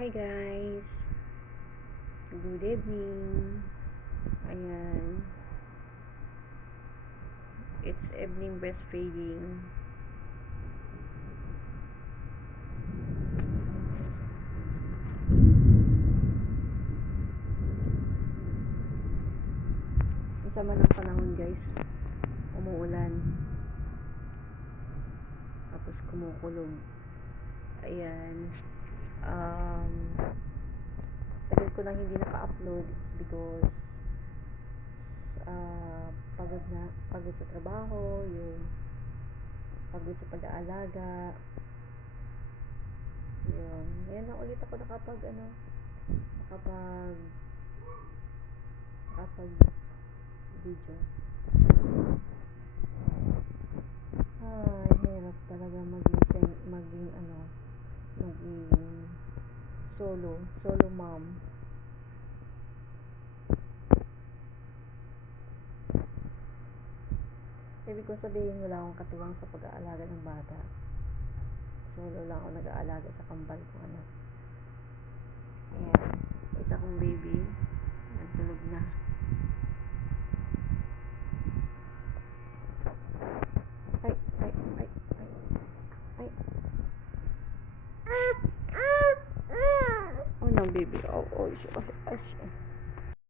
Hi guys, good evening. Ayan, it's evening breastfeeding. Ang sama ng panahon guys, umuulan, tapos kumukulog. Ayan, tagal ko lang hindi naka-upload. It's because pagod sa trabaho, yung pagod sa pag-aalaga. Yun, ngayon na ulit ako nakapag video. Ay, hirap talaga maging solo mom. Ibig ko sabihin, wala akong katuwang sa pag-aalaga ng bata. Solo lang ako nag-aalaga sa kambal ko anak. Ayan, isa kong baby nagtulog na. Ay. Oh no baby, oh,